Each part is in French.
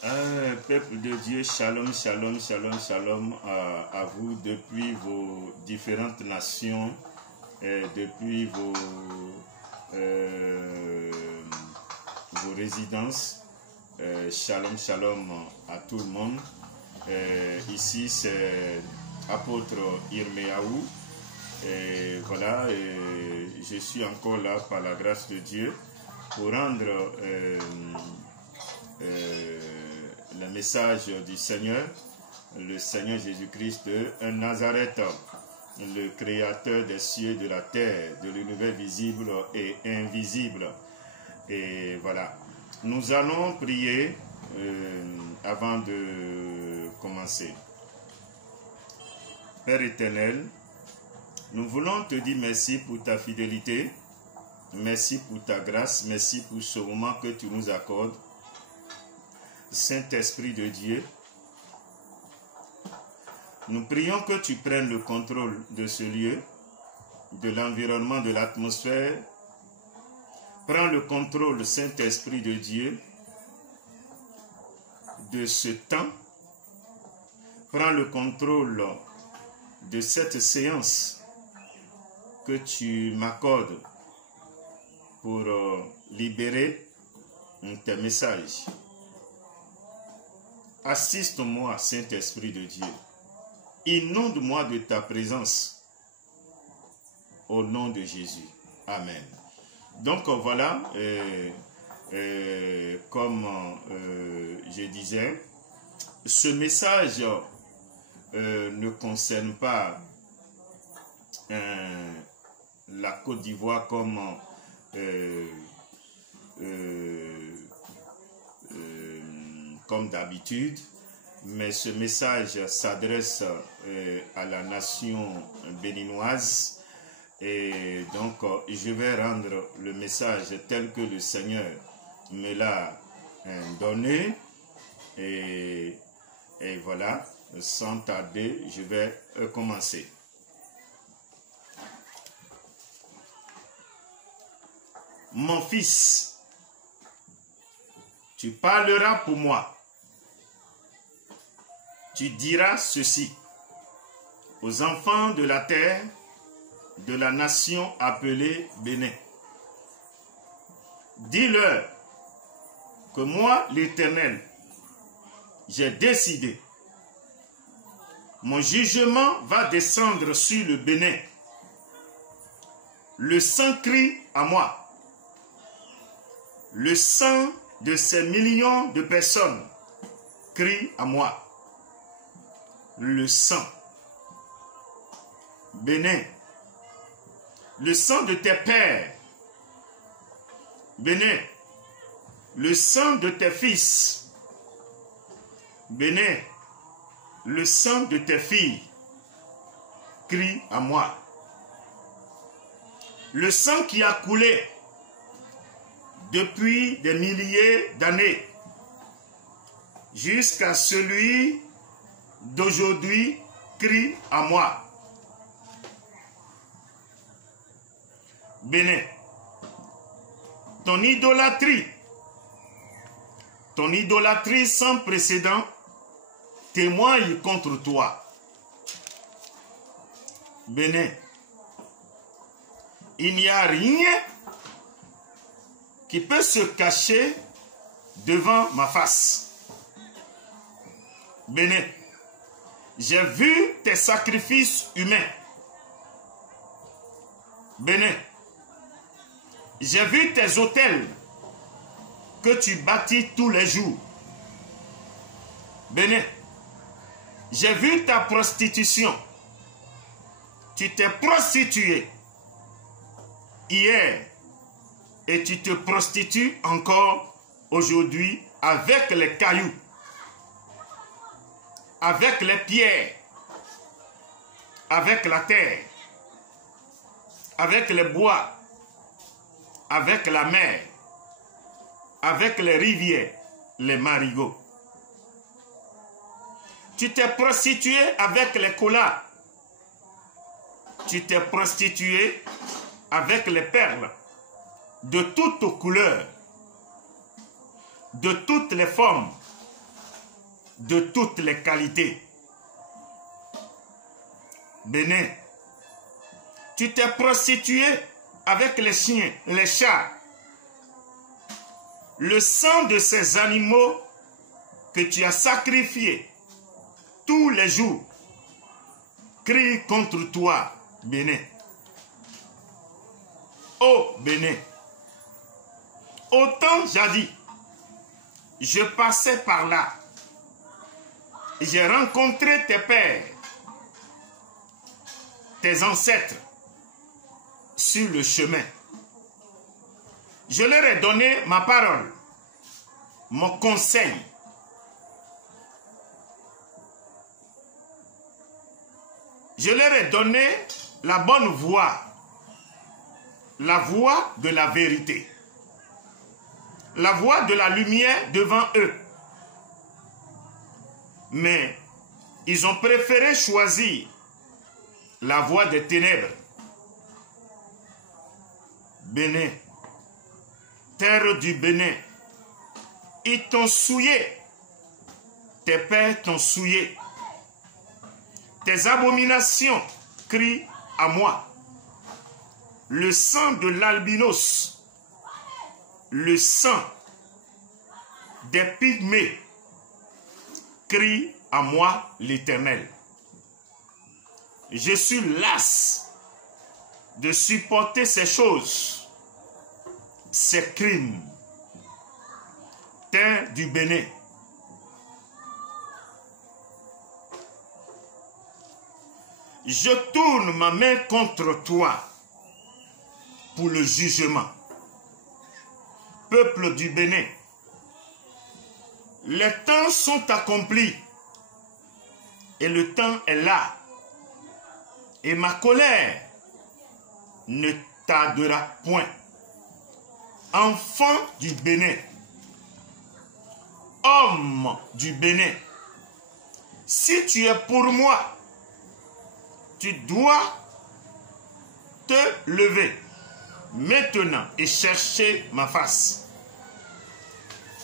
Peuple de Dieu, shalom, shalom, shalom, shalom à vous depuis vos différentes nations, depuis vos résidences. Shalom, shalom à tout le monde. Ici, c'est apôtre Irméaou. Et voilà, je suis encore là par la grâce de Dieu pour rendre le message du Seigneur, le Seigneur Jésus-Christ, un Nazareth, le créateur des cieux, de la terre, de l'univers visible et invisible. Et voilà, nous allons prier avant de commencer. Père éternel, nous voulons te dire merci pour ta fidélité, merci pour ta grâce, merci pour ce moment que tu nous accordes. Saint-Esprit de Dieu, nous prions que tu prennes le contrôle de ce lieu, de l'environnement, de l'atmosphère. Prends le contrôle, Saint-Esprit de Dieu, de ce temps. Prends le contrôle de cette séance que tu m'accordes pour libérer tes messages. Assiste-moi, Saint-Esprit de Dieu. Inonde-moi de ta présence. Au nom de Jésus. Amen. Donc voilà, comme je disais, ce message ne concerne pas la Côte d'Ivoire comme d'habitude, mais ce message s'adresse à la nation béninoise et donc je vais rendre le message tel que le Seigneur me l'a donné et voilà, sans tarder, je vais commencer. Mon fils, tu parleras pour moi. Tu diras ceci aux enfants de la terre, de la nation appelée Bénin. Dis-leur que moi, l'Éternel, j'ai décidé. Mon jugement va descendre sur le Bénin. Le sang crie à moi. Le sang de ces millions de personnes crie à moi. Le sang. Bénin. Le sang de tes pères. Bénin. Le sang de tes fils. Bénin. Le sang de tes filles. Crie à moi. Le sang qui a coulé depuis des milliers d'années jusqu'à celui d'aujourd'hui crie à moi. Bénin, ton idolâtrie sans précédent témoigne contre toi. Bénin, il n'y a rien qui peut se cacher devant ma face. Bénin, j'ai vu tes sacrifices humains. Bénin, j'ai vu tes autels que tu bâtis tous les jours. Bénin, j'ai vu ta prostitution. Tu t'es prostitué hier et tu te prostitues encore aujourd'hui avec les cailloux, avec les pierres, avec la terre, avec les bois, avec la mer, avec les rivières, les marigots. Tu t'es prostitué avec les colas. Tu t'es prostitué avec les perles de toutes couleurs, de toutes les formes, de toutes les qualités. Bénin, tu t'es prostitué avec les chiens, les chats. Le sang de ces animaux que tu as sacrifiés tous les jours crie contre toi, Bénin. Ô Bénin, autant jadis, je passais par là. J'ai rencontré tes pères, tes ancêtres, sur le chemin. Je leur ai donné ma parole, mon conseil. Je leur ai donné la bonne voie, la voie de la vérité, la voie de la lumière devant eux. Mais ils ont préféré choisir la voie des ténèbres. Bénin, terre du Bénin, ils t'ont souillé, tes pères t'ont souillé. Tes abominations crient à moi. Le sang de l'albinos, le sang des pygmées crie à moi l'Éternel. Je suis las de supporter ces choses, ces crimes. Terre du Bénin, je tourne ma main contre toi pour le jugement. Peuple du Bénin, les temps sont accomplis et le temps est là. Et ma colère ne tardera point. Enfant du Bénin, homme du Bénin, si tu es pour moi, tu dois te lever maintenant et chercher ma face.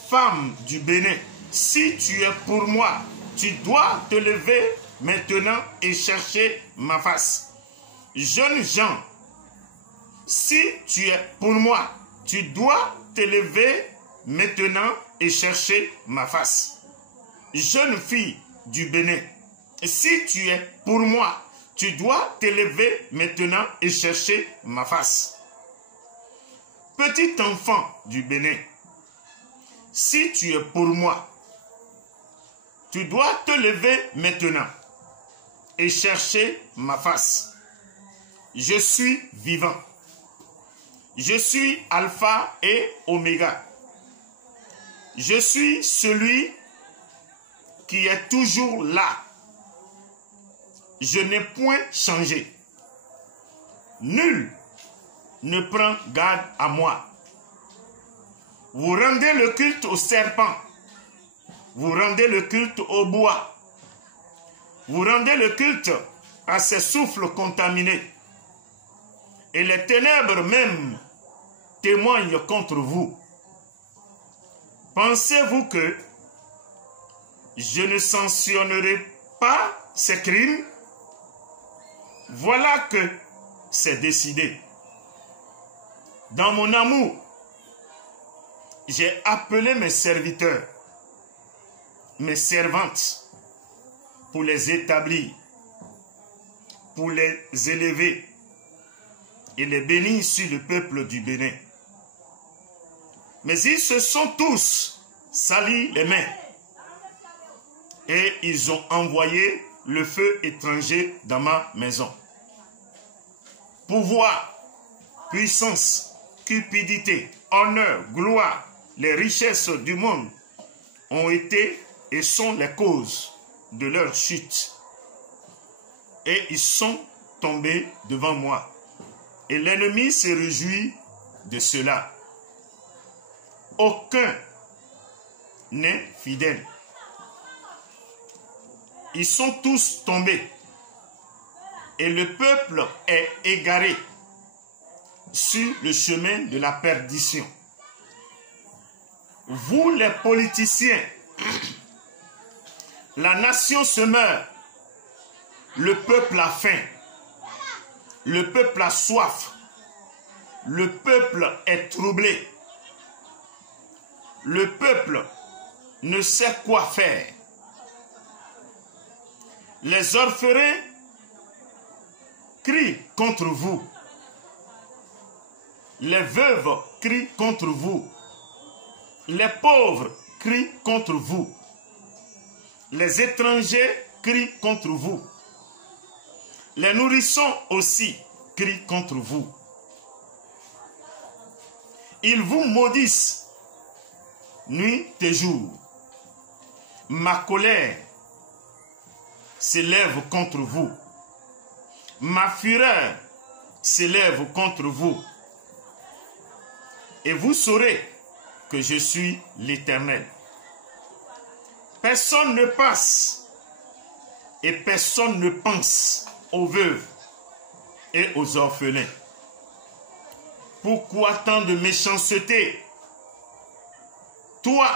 Femme du Bénin, si tu es pour moi, tu dois te lever maintenant et chercher ma face. Jeunes gens, si tu es pour moi, tu dois te lever maintenant et chercher ma face. Jeune fille du Bénin, si tu es pour moi, tu dois te lever maintenant et chercher ma face. Petit enfant du Bénin, si tu es pour moi, tu dois te lever maintenant et chercher ma face. Je suis vivant. Je suis Alpha et Oméga. Je suis celui qui est toujours là. Je n'ai point changé. Nul ne prend garde à moi. Vous rendez le culte au serpent. Vous rendez le culte au bois. Vous rendez le culte à ces souffles contaminés. Et les ténèbres même témoignent contre vous. Pensez-vous que je ne sanctionnerai pas ces crimes? Voilà que c'est décidé. Dans mon amour, j'ai appelé mes serviteurs, mes servantes, pour les établir, pour les élever et les bénir sur le peuple du Bénin. Mais ils se sont tous salis les mains et ils ont envoyé le feu étranger dans ma maison. Pouvoir, puissance, cupidité, honneur, gloire, les richesses du monde ont été et sont les causes de leur chute. Et ils sont tombés devant moi. Et l'ennemi se réjouit de cela. Aucun n'est fidèle. Ils sont tous tombés. Et le peuple est égaré sur le chemin de la perdition. Vous les politiciens, La nation se meurt. Le peuple a faim. Le peuple a soif. Le peuple est troublé. Le peuple ne sait quoi faire. Les orphelins crient contre vous. Les veuves crient contre vous. Les pauvres crient contre vous. Les étrangers crient contre vous. Les nourrissons aussi crient contre vous. Ils vous maudissent nuit et jour. Ma colère s'élève contre vous. Ma fureur s'élève contre vous. Et vous saurez que je suis l'Éternel. Personne ne passe et personne ne pense aux veuves et aux orphelins. Pourquoi tant de méchanceté? Toi,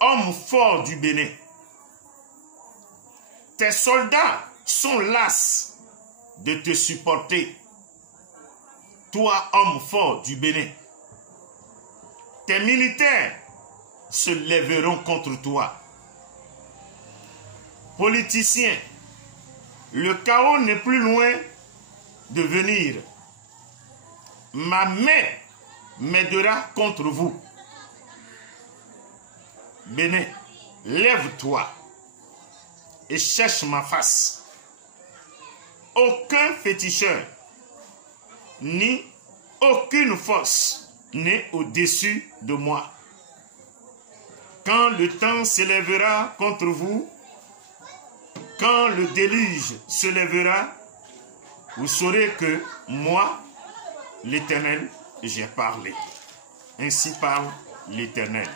homme fort du Bénin, tes soldats sont las de te supporter. Toi, homme fort du Bénin, tes militaires se lèveront contre toi. Politiciens, le chaos n'est plus loin de venir. Ma main m'aidera contre vous. Bénin, lève-toi et cherche ma face. Aucun féticheur, ni aucune force n'est au-dessus de moi. Quand le temps s'élèvera contre vous, quand le déluge se lèvera, vous saurez que moi, l'Éternel, j'ai parlé. Ainsi parle l'Éternel.